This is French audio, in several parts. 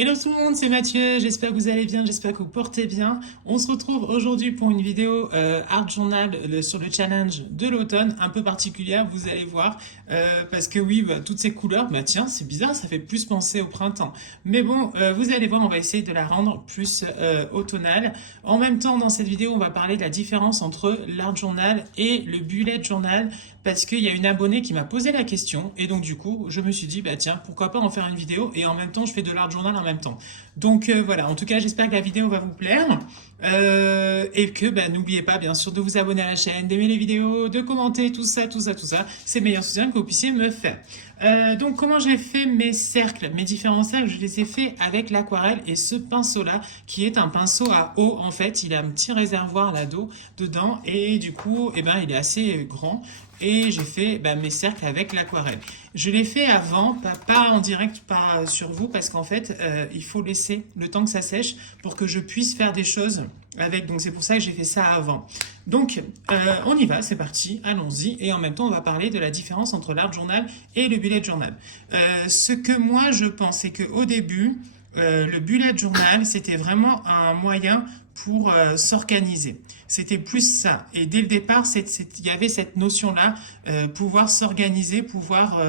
Hello tout le monde, c'est Mathieu, j'espère que vous allez bien, j'espère que vous portez bien. On se retrouve aujourd'hui pour une vidéo Art Journal sur le challenge de l'automne, un peu particulière, vous allez voir, parce que oui, toutes ces couleurs, bah tiens, c'est bizarre, ça fait plus penser au printemps. Mais bon, vous allez voir, on va essayer de la rendre plus automnale. En même temps, dans cette vidéo, on va parler de la différence entre l'Art Journal et le Bullet Journal, parce qu'il y a une abonnée qui m'a posé la question, et donc du coup, je me suis dit, bah tiens, pourquoi pas en faire une vidéo, et en même temps, je fais de l'Art Journal en même temps. Donc voilà, en tout cas, j'espère que la vidéo va vous plaire, et que bah, n'oubliez pas, bien sûr, de vous abonner à la chaîne, d'aimer les vidéos, de commenter, tout ça, tout ça, tout ça. C'est le meilleur soutien que vous puissiez me faire. Donc comment j'ai fait mes cercles, mes différents cercles, je les ai fait avec l'aquarelle et ce pinceau-là, qui est un pinceau à eau, en fait, il a un petit réservoir là d'eau dedans, et du coup, eh ben, il est assez grand. Et j'ai fait mes cercles avec l'aquarelle. Je l'ai fait avant, pas en direct, pas sur vous, parce qu'en fait, il faut laisser le temps que ça sèche pour que je puisse faire des choses avec. Donc c'est pour ça que j'ai fait ça avant. Donc on y va, c'est parti, allons-y. Et en même temps, on va parler de la différence entre l'Art Journal et le Bullet Journal. Ce que moi je pense, c'est qu'au début, le Bullet Journal, c'était vraiment un moyen pour s'organiser. C'était plus ça. Et dès le départ, il y avait cette notion-là, pouvoir s'organiser, pouvoir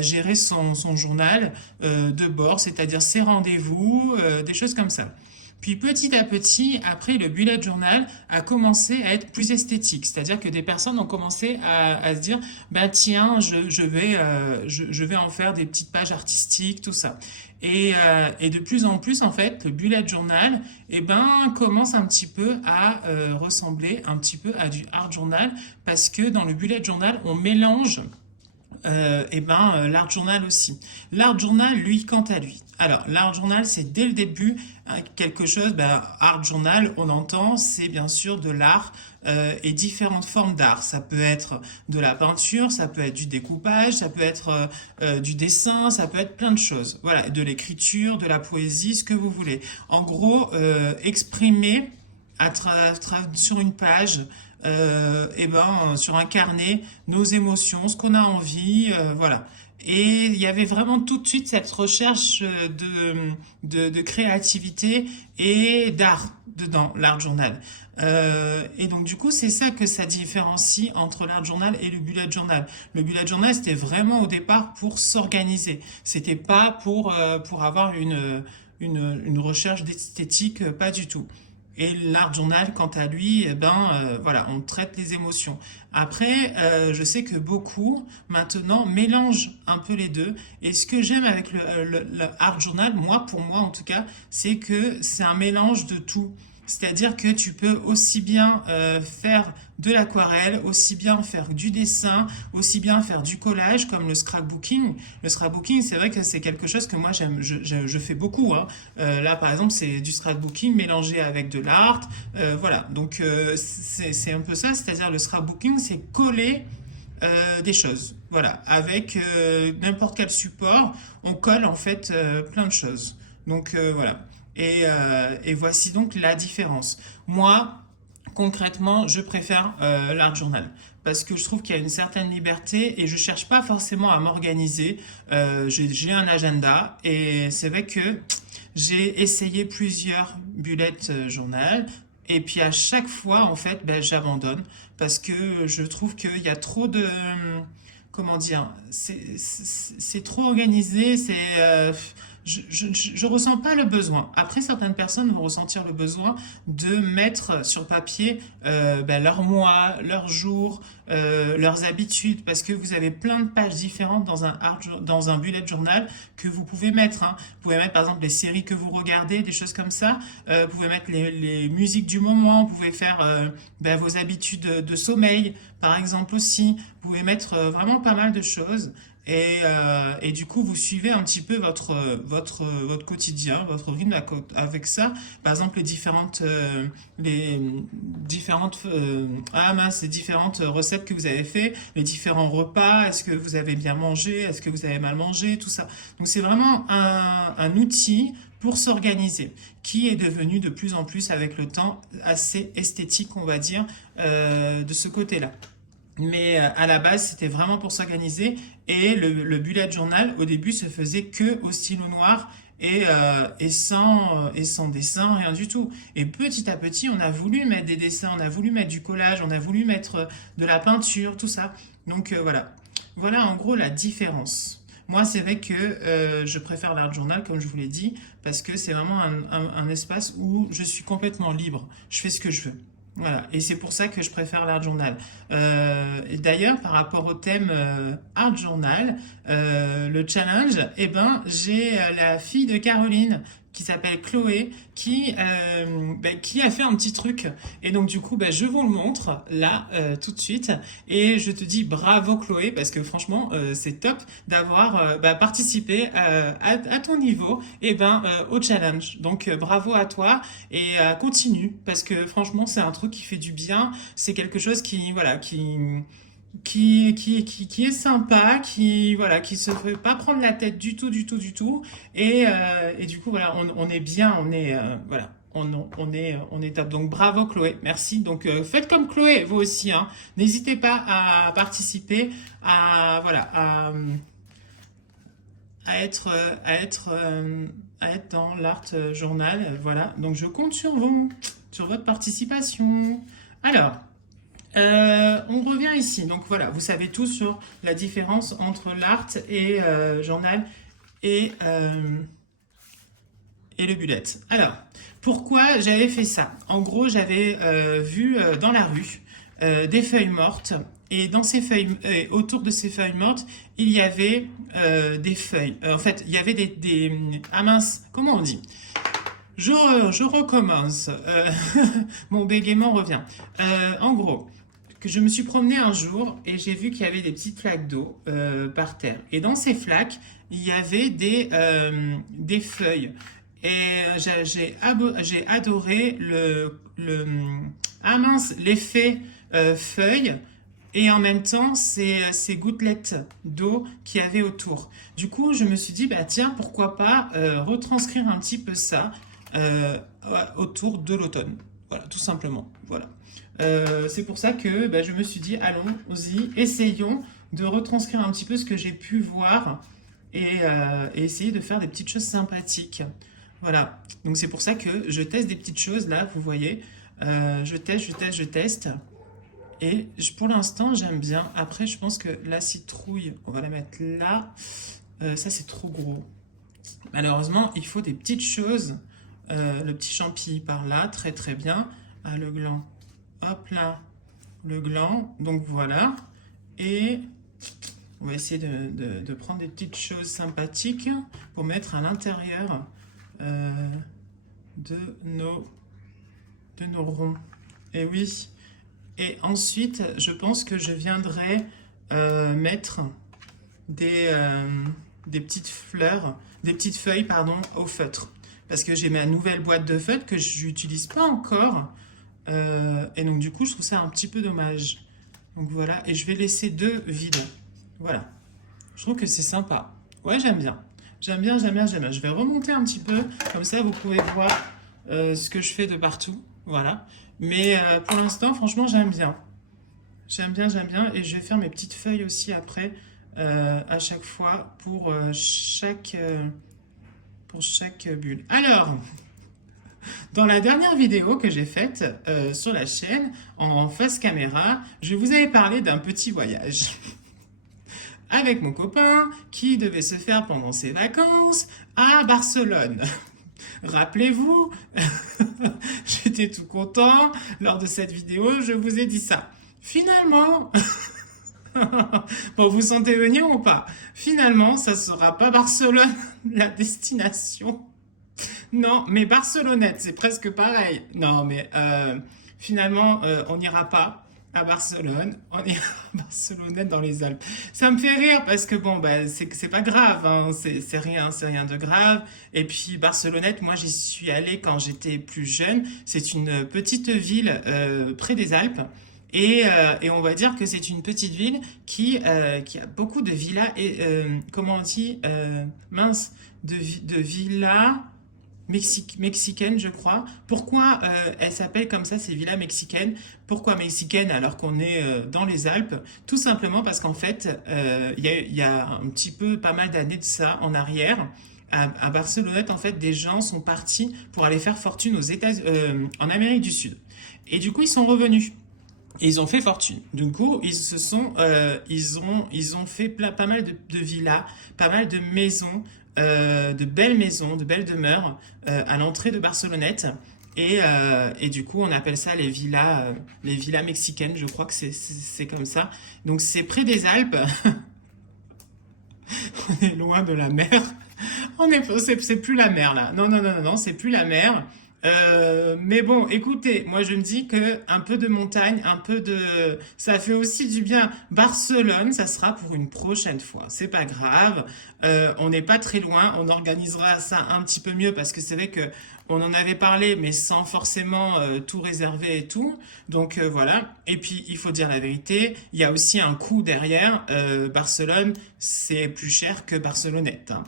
gérer son journal de bord, c'est-à-dire ses rendez-vous, des choses comme ça. Puis petit à petit, après, le bullet journal a commencé à être plus esthétique. C'est-à-dire que des personnes ont commencé à se dire, bah tiens, je vais en faire des petites pages artistiques, tout ça. Et de plus en plus, en fait, le bullet journal, commence un petit peu à ressembler un petit peu à du art journal, parce que dans le bullet journal, on mélange l'art journal aussi. L'art journal, lui, quant à lui. Alors, l'art journal, c'est dès le début quelque chose, art journal, on entend, c'est bien sûr de l'art et différentes formes d'art. Ça peut être de la peinture, ça peut être du découpage, ça peut être du dessin, ça peut être plein de choses. Voilà, de l'écriture, de la poésie, ce que vous voulez. En gros, exprimer sur une page, sur un carnet, nos émotions, ce qu'on a envie, voilà. Et il y avait vraiment tout de suite cette recherche de créativité et d'art dedans, l'art journal. Et donc du coup, c'est ça que ça différencie entre l'art journal et le bullet journal. Le bullet journal, c'était vraiment au départ pour s'organiser. C'était pas pour avoir une recherche d'esthétique, pas du tout. Et l'art journal, quant à lui, voilà, on traite les émotions. Après, je sais que beaucoup, maintenant, mélangent un peu les deux. Et ce que j'aime avec le art journal, moi, pour moi en tout cas, c'est que c'est un mélange de tout. C'est-à-dire que tu peux aussi bien faire de l'aquarelle, aussi bien faire du dessin, aussi bien faire du collage comme le scrapbooking. Le scrapbooking, c'est vrai que c'est quelque chose que moi j'aime, je fais beaucoup, hein. Là, par exemple, c'est du scrapbooking mélangé avec de l'art. Voilà, donc c'est un peu ça, c'est-à-dire le scrapbooking, c'est coller des choses. Voilà, avec n'importe quel support, on colle en fait plein de choses. Donc voilà. Et voici donc la différence. Moi, concrètement, je préfère l'art journal parce que je trouve qu'il y a une certaine liberté et je cherche pas forcément à m'organiser. J'ai un agenda et c'est vrai que j'ai essayé plusieurs bullet journal et puis à chaque fois, en fait, j'abandonne parce que je trouve qu'il y a trop de comment dire, c'est trop organisé, je ressens pas le besoin. Après, certaines personnes vont ressentir le besoin de mettre sur papier leurs mois, leurs jours, leurs habitudes, parce que vous avez plein de pages différentes dans un bullet journal que vous pouvez mettre, hein. Vous pouvez mettre par exemple les séries que vous regardez, des choses comme ça. Vous pouvez mettre les musiques du moment. Vous pouvez faire vos habitudes de sommeil, par exemple aussi. Vous pouvez mettre vraiment pas mal de choses. Et du coup, vous suivez un petit peu votre quotidien, votre rythme avec ça. Par exemple, les différentes recettes que vous avez fait, les différents repas, est-ce que vous avez bien mangé, est-ce que vous avez mal mangé, tout ça. Donc, c'est vraiment un outil pour s'organiser, qui est devenu de plus en plus avec le temps assez esthétique, on va dire, de ce côté-là. Mais à la base, c'était vraiment pour s'organiser. Et le bullet journal, au début, se faisait que au stylo noir et sans dessin, rien du tout. Et petit à petit, on a voulu mettre des dessins, on a voulu mettre du collage, on a voulu mettre de la peinture, tout ça. Donc voilà. Voilà en gros la différence. Moi, c'est vrai que je préfère l'art journal, comme je vous l'ai dit, parce que c'est vraiment un espace où je suis complètement libre. Je fais ce que je veux. Voilà, et c'est pour ça que je préfère l'art journal. Et d'ailleurs, par rapport au thème art journal, le challenge, eh ben, j'ai la fille de Caroline qui s'appelle Chloé, qui a fait un petit truc. Et donc du coup, je vous le montre là tout de suite. Et je te dis bravo Chloé, parce que franchement, c'est top d'avoir participé à ton niveau au challenge. Donc bravo à toi et continue, parce que franchement, c'est un truc qui fait du bien. C'est quelque chose qui est sympa, qui se fait pas prendre la tête du tout, du tout, du tout. Et du coup, voilà, on est bien, voilà. On est top. Donc bravo Chloé, merci. Donc faites comme Chloé, vous aussi, hein. N'hésitez pas à participer, voilà, à être, à être dans l'art journal. Voilà. Donc je compte sur vous, sur votre participation. Alors. On revient ici. Donc voilà, vous savez tout sur la différence entre l'art et journal et, euh, et le bullet. Alors, pourquoi j'avais fait ça? En gros, j'avais vu dans la rue des feuilles mortes. Et dans ces feuilles, autour de ces feuilles mortes, il y avait des feuilles. En fait, il y avait ah mince, comment on dit? Je recommence. Mon bégaiement revient. En gros, que je me suis promené un jour et j'ai vu qu'il y avait des petites flaques d'eau par terre. Et dans ces flaques, il y avait des feuilles. Et j'ai adoré ah mince, l'effet feuille et en même temps ces gouttelettes d'eau qu'il y avait autour. Du coup, je me suis dit, tiens, pourquoi pas retranscrire un petit peu ça autour de l'automne. Voilà, tout simplement. Voilà. C'est pour ça que je me suis dit, allons-y, essayons de retranscrire un petit peu ce que j'ai pu voir et essayer de faire des petites choses sympathiques. Voilà, donc c'est pour ça que je teste des petites choses là, vous voyez. Je teste. Et pour l'instant, j'aime bien. Après, je pense que la citrouille, on va la mettre là. Ça, c'est trop gros. Malheureusement, il faut des petites choses. Le petit champi par là, très très bien. Ah, le gland. Hop là, le gland. Donc voilà. Et on va essayer de prendre des petites choses sympathiques pour mettre à l'intérieur de nos ronds. Et oui. Et ensuite, je pense que je viendrai mettre des petites fleurs, des petites feuilles, pardon, au feutre. Parce que j'ai ma nouvelle boîte de feutre que je n'utilise pas encore. Et donc, du coup, je trouve ça un petit peu dommage. Donc, voilà. Et je vais laisser 2 vides. Voilà. Je trouve que c'est sympa. Ouais, j'aime bien. J'aime bien. Je vais remonter un petit peu. Comme ça, vous pouvez voir ce que je fais de partout. Voilà. Mais pour l'instant, franchement, j'aime bien. J'aime bien. Et je vais faire mes petites feuilles aussi après, à chaque fois, pour chaque bulle. Alors, dans la dernière vidéo que j'ai faite sur la chaîne, en face caméra, je vous avais parlé d'un petit voyage avec mon copain qui devait se faire pendant ses vacances à Barcelone. Rappelez-vous, j'étais tout content lors de cette vidéo, je vous ai dit ça. Finalement, bon, vous sentez venir ou pas? Finalement, ça sera pas Barcelone la destination. Non, mais Barcelonnette, c'est presque pareil. Non, mais finalement, on n'ira pas à Barcelone, on ira à Barcelonnette dans les Alpes. Ça me fait rire parce que bon, c'est pas grave, hein, c'est rien de grave. Et puis Barcelonnette, moi j'y suis allée quand j'étais plus jeune. C'est une petite ville près des Alpes. Et on va dire que c'est une petite ville qui a beaucoup de villas et comment on dit mince de villas mexicaine, je crois. Pourquoi elle s'appelle comme ça, ces villas mexicaines? Pourquoi mexicaine alors qu'on est dans les Alpes? Tout simplement parce qu'en fait, il y a un petit peu, pas mal d'années de ça en arrière, à Barcelonnette, en fait, des gens sont partis pour aller faire fortune en Amérique du Sud. Et du coup, ils sont revenus. Et ils ont fait fortune. Du coup, ils ont fait pas mal de villas, pas mal de maisons, de belles demeures à l'entrée de Barcelonnette. Et du coup, on appelle ça les villas mexicaines. Je crois que c'est comme ça. Donc, c'est près des Alpes. On est loin de la mer. C'est plus la mer là. Non, non, non, non, non, c'est plus la mer. Mais bon, écoutez, moi je me dis que un peu de montagne, ça fait aussi du bien. Barcelone, ça sera pour une prochaine fois. C'est pas grave. On n'est pas très loin. On organisera ça un petit peu mieux parce que c'est vrai que on en avait parlé, mais sans forcément tout réserver et tout. Donc voilà. Et puis il faut dire la vérité, il y a aussi un coût derrière. Barcelone, c'est plus cher que Barcelonnette, hein.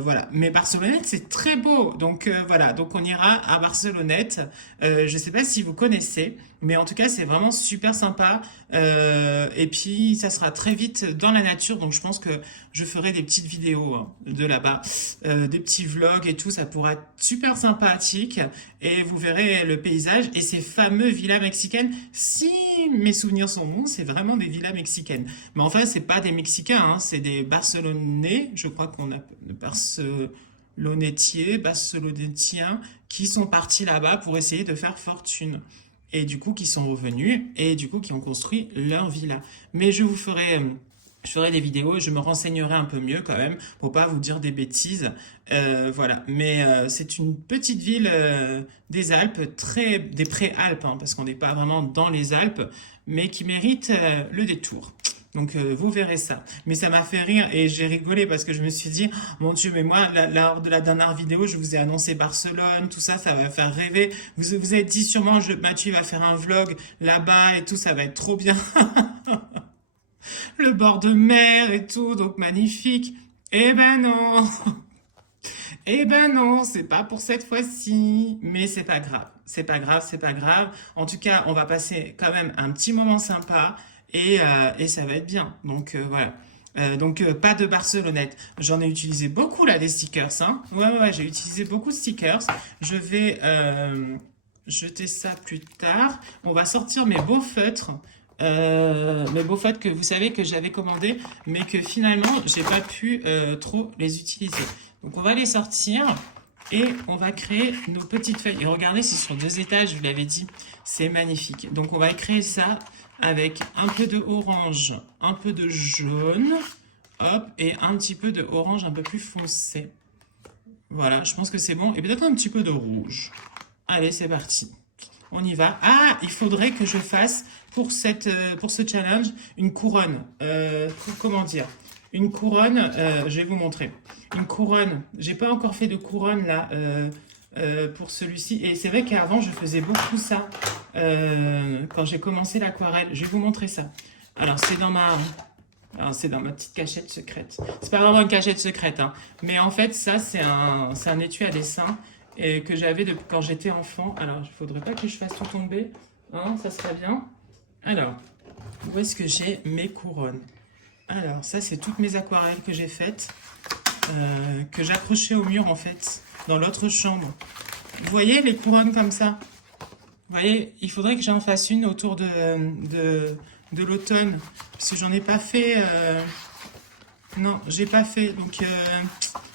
Voilà. Mais Barcelonnette, c'est très beau. Donc voilà. Donc on ira à Barcelonnette. Je ne sais pas si vous connaissez, mais en tout cas, c'est vraiment super sympa. Et puis ça sera très vite dans la nature. Donc je pense que je ferai des petites vidéos hein, de là-bas, des petits vlogs et tout. Ça pourra être super sympathique. Et vous verrez le paysage et ces fameux villas mexicaines. Si mes souvenirs sont bons, c'est vraiment des villas mexicaines. Mais enfin, c'est pas des Mexicains, hein, c'est des Barcelonais, je crois qu'on a Barcelonetiens, qui sont partis là-bas pour essayer de faire fortune. Et du coup, qui sont revenus et du coup, qui ont construit leur villa. Mais je ferai des vidéos, je me renseignerai un peu mieux quand même pour pas vous dire des bêtises. Voilà, mais c'est une petite ville des Alpes, des Préalpes, hein, parce qu'on n'est pas vraiment dans les Alpes, mais qui mérite le détour. Donc vous verrez ça. Mais ça m'a fait rire et j'ai rigolé parce que je me suis dit, mon Dieu, mais moi, lors de la dernière vidéo, je vous ai annoncé Barcelone, tout ça, ça va faire rêver. Vous avez dit sûrement, Mathieu va faire un vlog là-bas et tout, ça va être trop bien. Le bord de mer et tout, donc magnifique. Eh ben non, eh ben non, c'est pas pour cette fois-ci, mais c'est pas grave, c'est pas grave, c'est pas grave. En tout cas, on va passer quand même un petit moment sympa et ça va être bien. Donc voilà. Pas de Barcelonnette. J'en ai utilisé beaucoup là des stickers, hein. Ouais, ouais, ouais, j'ai utilisé beaucoup de stickers. Je vais jeter ça plus tard. On va sortir mes beaux feutres que vous savez que j'avais commandés, mais que finalement j'ai pas pu trop les utiliser. Donc on va les sortir et on va créer nos petites feuilles. Et regardez, c'est sur 2 étages, je vous l'avais dit, c'est magnifique. Donc on va créer ça avec un peu de orange, un peu de jaune, hop, et un petit peu de orange un peu plus foncé. Voilà, je pense que c'est bon. Et peut-être un petit peu de rouge. Allez, c'est parti. On y va. Ah, il faudrait que je fasse pour ce challenge une couronne. Comment dire? Une couronne, je vais vous montrer. Une couronne. J'ai pas encore fait de couronne là pour celui-ci. Et c'est vrai qu'avant, je faisais beaucoup ça quand j'ai commencé l'aquarelle. Je vais vous montrer ça. Alors, c'est dans ma petite cachette secrète. C'est pas vraiment une cachette secrète, hein. Mais en fait, ça, c'est un étui à dessin et que j'avais depuis quand j'étais enfant. Alors, il faudrait pas que je fasse tout tomber, hein, ça serait bien. Alors, où est-ce que j'ai mes couronnes? Alors, ça, c'est toutes mes aquarelles que j'ai faites, que j'accrochais au mur, en fait, dans l'autre chambre. Vous voyez les couronnes comme ça? Vous voyez, il faudrait que j'en fasse une autour de l'automne, parce que j'en ai pas fait. Non, j'ai pas fait, donc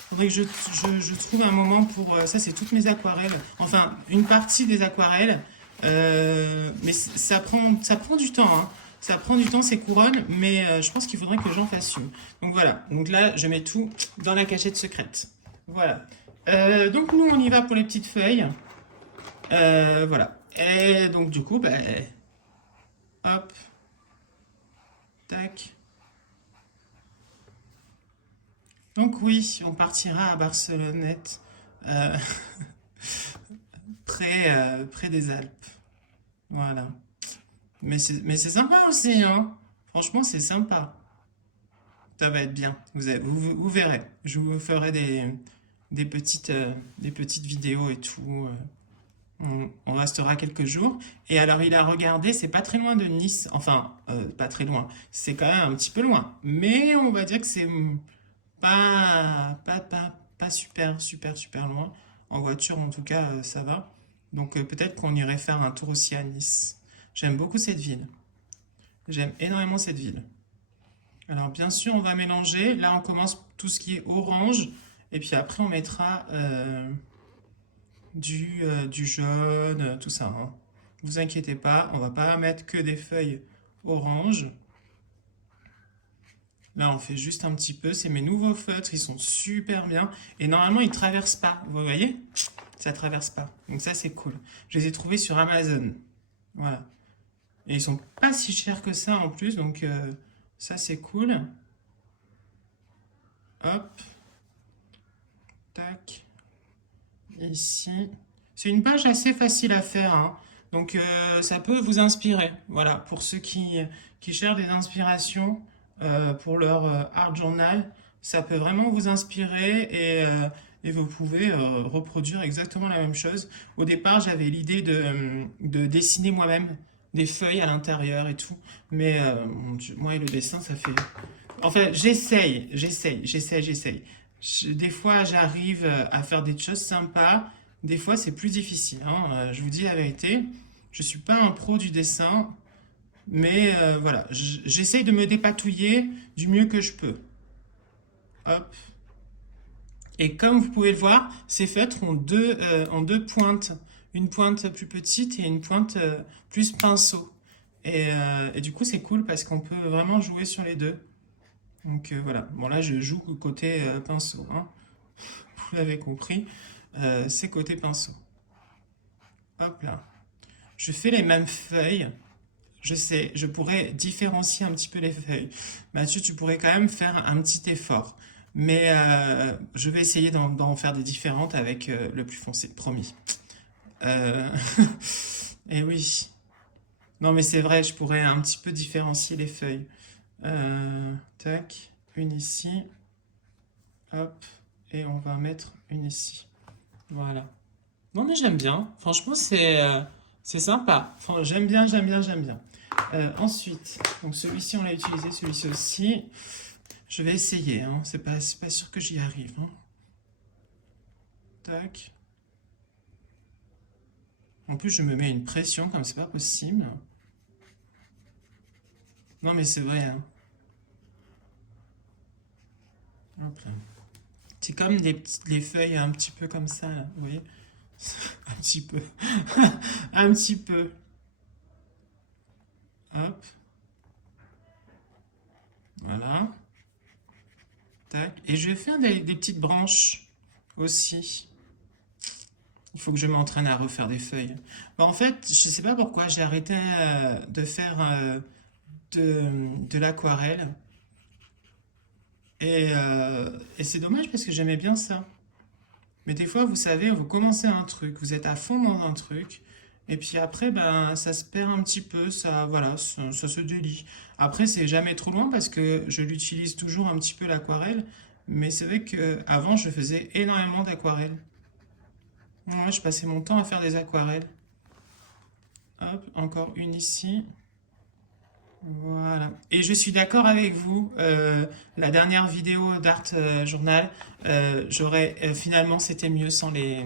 faudrait que je trouve un moment pour. Ça, c'est toutes mes aquarelles. Enfin, une partie des aquarelles. Mais ça prend du temps, hein. Ça prend du temps ces couronnes, mais je pense qu'il faudrait que j'en fasse une. Donc voilà. Donc là, je mets tout dans la cachette secrète. Voilà. Donc nous, on y va pour les petites feuilles. Voilà. Et donc du coup, bah, hop, tac. Donc oui, on partira à Barcelonnette, euh, près des Alpes. Voilà. Mais c'est sympa aussi, hein. Franchement, c'est sympa. Ça va être bien. Vous verrez. Je vous ferai des petites vidéos et tout. On restera quelques jours. Et alors, il a regardé, c'est pas très loin de Nice. Enfin, pas très loin. C'est quand même un petit peu loin. Mais on va dire que c'est pas super loin. En voiture, en tout cas, ça va. Donc peut-être qu'on irait faire un tour aussi à Nice. J'aime beaucoup cette ville. J'aime énormément cette ville. Alors bien sûr, on va mélanger. Là, on commence tout ce qui est orange. Et puis après, on mettra du jaune, tout ça, hein. Vous inquiétez pas, on va pas mettre que des feuilles orange. Là, on fait juste un petit peu. C'est mes nouveaux feutres, ils sont super bien. Et normalement, ils traversent pas. Vous voyez? Ça traverse pas. Donc ça, c'est cool. Je les ai trouvés sur Amazon. Voilà. Et ils sont pas si chers que ça en plus. Donc ça, c'est cool. Hop, tac, ici. C'est une page assez facile à faire, hein. Donc ça peut vous inspirer. Voilà, pour ceux qui cherchent des inspirations pour leur art journal, ça peut vraiment vous inspirer et vous pouvez reproduire exactement la même chose. Au départ, j'avais l'idée de dessiner moi-même des feuilles à l'intérieur et tout. Mais mon Dieu, moi et le dessin, ça fait... Enfin, j'essaye. Des fois, j'arrive à faire des choses sympas. Des fois, c'est plus difficile, hein. Je vous dis la vérité. Je suis pas un pro du dessin, mais voilà, j'essaye de me dépatouiller du mieux que je peux. Hop. Et comme vous pouvez le voir, ces feutres ont deux pointes. Une pointe plus petite et une pointe plus pinceau. Et du coup, c'est cool parce qu'on peut vraiment jouer sur les deux. Donc voilà, bon là je joue côté pinceau, hein. Vous l'avez compris, c'est côté pinceau. Hop là. Je fais les mêmes feuilles. Je sais, je pourrais différencier un petit peu les feuilles. Mathieu, tu pourrais quand même faire un petit effort. Mais je vais essayer d'en faire des différentes avec le plus foncé, promis. Euh, Et oui. Non mais c'est vrai, je pourrais un petit peu différencier les feuilles. Tac, une ici. Hop, et on va mettre une ici. Voilà. Non mais j'aime bien. Franchement, c'est sympa. Enfin, j'aime bien. Ensuite, donc celui-ci on l'a utilisé, celui-ci aussi. Je vais essayer, hein. C'est pas sûr que j'y arrive, hein. Tac. En plus, je me mets une pression comme c'est pas possible. Non mais c'est vrai, hein. Hop là. C'est comme les feuilles un petit peu comme ça, là. Vous voyez? Un petit peu. Un petit peu. Hop. Voilà. Tac. Et je vais faire des petites branches aussi. Il faut que je m'entraîne à refaire des feuilles. Bah, en fait, je sais pas pourquoi j'ai arrêté de faire de l'aquarelle. Et c'est dommage parce que j'aimais bien ça. Mais des fois, vous savez, vous commencez un truc, vous êtes à fond dans un truc, et puis après, ben, ça se perd un petit peu, ça, voilà, ça se délie. Après, c'est jamais trop loin parce que je l'utilise toujours un petit peu l'aquarelle, mais c'est vrai que avant, je faisais énormément d'aquarelle. Ouais, je passais mon temps à faire des aquarelles. Hop, encore une ici. Voilà. Et je suis d'accord avec vous. La dernière vidéo d'Art Journal, finalement c'était mieux sans les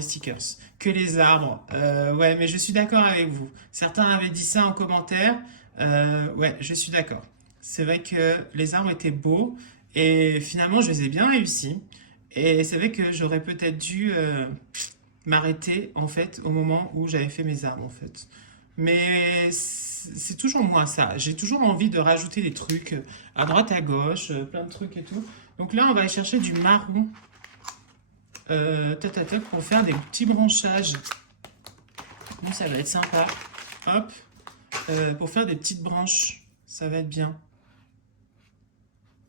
stickers que les arbres. Ouais, mais je suis d'accord avec vous. Certains avaient dit ça en commentaire. Ouais, je suis d'accord. C'est vrai que les arbres étaient beaux et finalement je les ai bien réussis. Et c'est vrai que j'aurais peut-être dû m'arrêter en fait au moment où j'avais fait mes arbres en fait. Mais c'est toujours moi ça. J'ai toujours envie de rajouter des trucs à droite à gauche, plein de trucs et tout. Donc là, on va aller chercher du marron pour faire des petits branchages. Donc ça va être sympa. Hop, pour faire des petites branches, ça va être bien.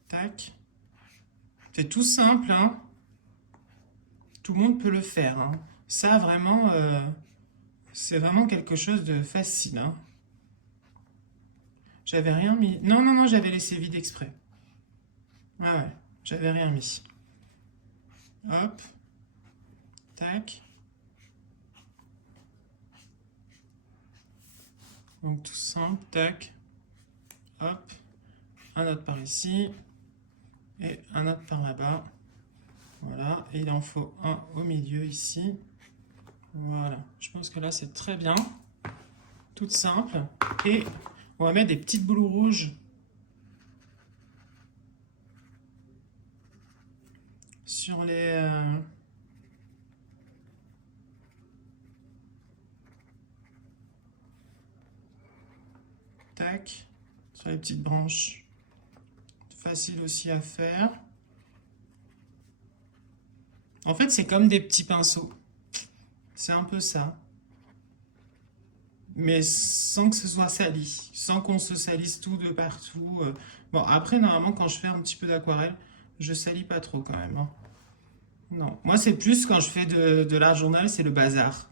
Tac. C'est tout simple, hein. Tout le monde peut le faire, hein. Ça, vraiment, c'est vraiment quelque chose de facile, hein. J'avais rien mis. Non, non, non, j'avais laissé vide exprès. Ouais, ouais, j'avais rien mis. Hop, tac. Donc tout simple, tac. Hop, un autre par ici et un autre par là-bas. Voilà, et il en faut un au milieu ici. Voilà, je pense que là c'est très bien. Toute simple. Et on va mettre des petites boules rouges sur les... tac, sur les petites branches. Facile aussi à faire. En fait, c'est comme des petits pinceaux. C'est un peu ça. Mais sans que ce soit sali. Sans qu'on se salisse tout de partout. Bon, après, normalement, quand je fais un petit peu d'aquarelle, je salis pas trop quand même, hein. Non. Moi, c'est plus quand je fais de l'art journal, c'est le bazar.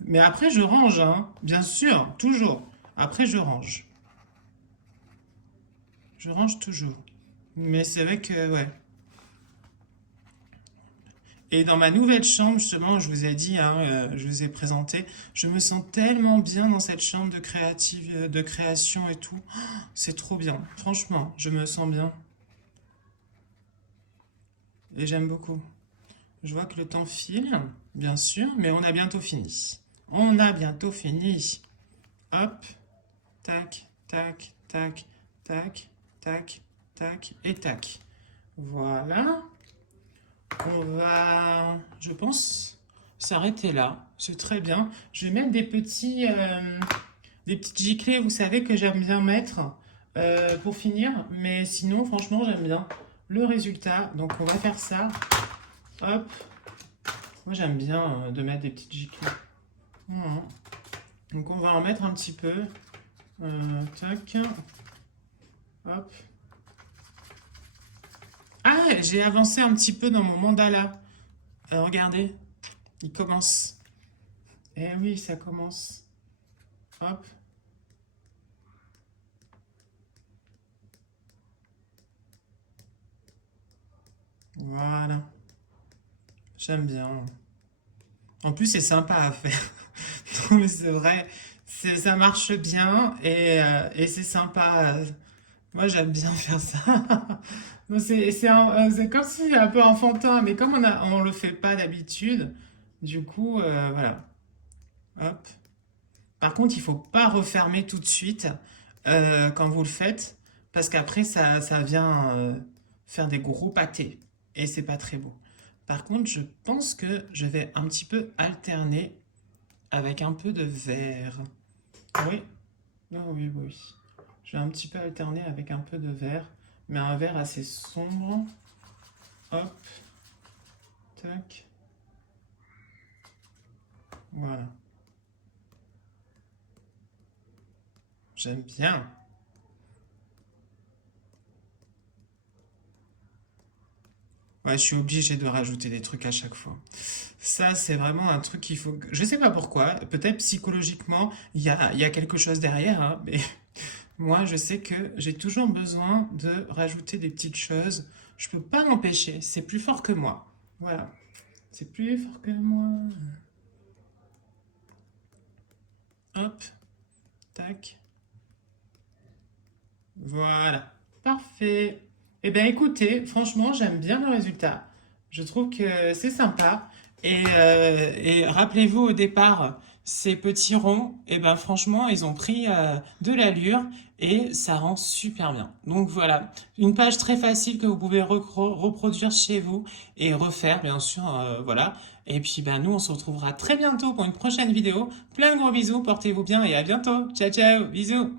Mais après, je range, hein. Bien sûr, toujours. Après, je range. Je range toujours. Mais c'est vrai que, ouais. Et dans ma nouvelle chambre, justement, je vous ai dit, hein, je vous ai présenté, je me sens tellement bien dans cette chambre de création et tout. Oh, c'est trop bien. Franchement, je me sens bien. Et j'aime beaucoup. Je vois que le temps file, bien sûr, mais on a bientôt fini. On a bientôt fini. Hop, tac, tac, tac, tac, tac, tac et tac. Voilà. On va, je pense, s'arrêter là. C'est très bien. Je vais mettre des petites giclées, vous savez, que j'aime bien mettre pour finir. Mais sinon, franchement, j'aime bien le résultat. Donc, on va faire ça. Hop. Moi, j'aime bien de mettre des petites giclées. Voilà. Donc, on va en mettre un petit peu. Tac. Hop. Ah, j'ai avancé un petit peu dans mon mandala. Regardez, il commence. Eh oui, ça commence. Hop. Voilà. J'aime bien. En plus, c'est sympa à faire. Non, mais c'est vrai, ça marche bien et c'est sympa. Moi, j'aime bien faire ça. Non, c'est comme si c'est un peu enfantin, mais comme on le fait pas d'habitude, du coup, voilà. Hop. Par contre, il faut pas refermer tout de suite quand vous le faites, parce qu'après, ça vient faire des gros pâtés, et c'est pas très beau. Par contre, je pense que je vais un petit peu alterner avec un peu de vert. Oui, oh, oui, oui. Je vais un petit peu alterner avec un peu de vert, mais un vert assez sombre. Hop, tac. Voilà. J'aime bien. Ouais, je suis obligé de rajouter des trucs à chaque fois. Ça, c'est vraiment un truc qu'il faut... Je sais pas pourquoi, peut-être psychologiquement, il y a quelque chose derrière, hein, mais moi, je sais que j'ai toujours besoin de rajouter des petites choses. Je peux pas m'empêcher, c'est plus fort que moi. Voilà, c'est plus fort que moi. Hop, tac, voilà. Parfait. Eh bien, écoutez, franchement, j'aime bien le résultat. Je trouve que c'est sympa. Et rappelez-vous au départ, ces petits ronds, eh ben franchement, ils ont pris de l'allure et ça rend super bien. Donc voilà, une page très facile que vous pouvez reproduire chez vous et refaire, bien sûr, voilà. Et puis ben nous, on se retrouvera très bientôt pour une prochaine vidéo. Plein de gros bisous, portez-vous bien et à bientôt. Ciao, ciao, bisous.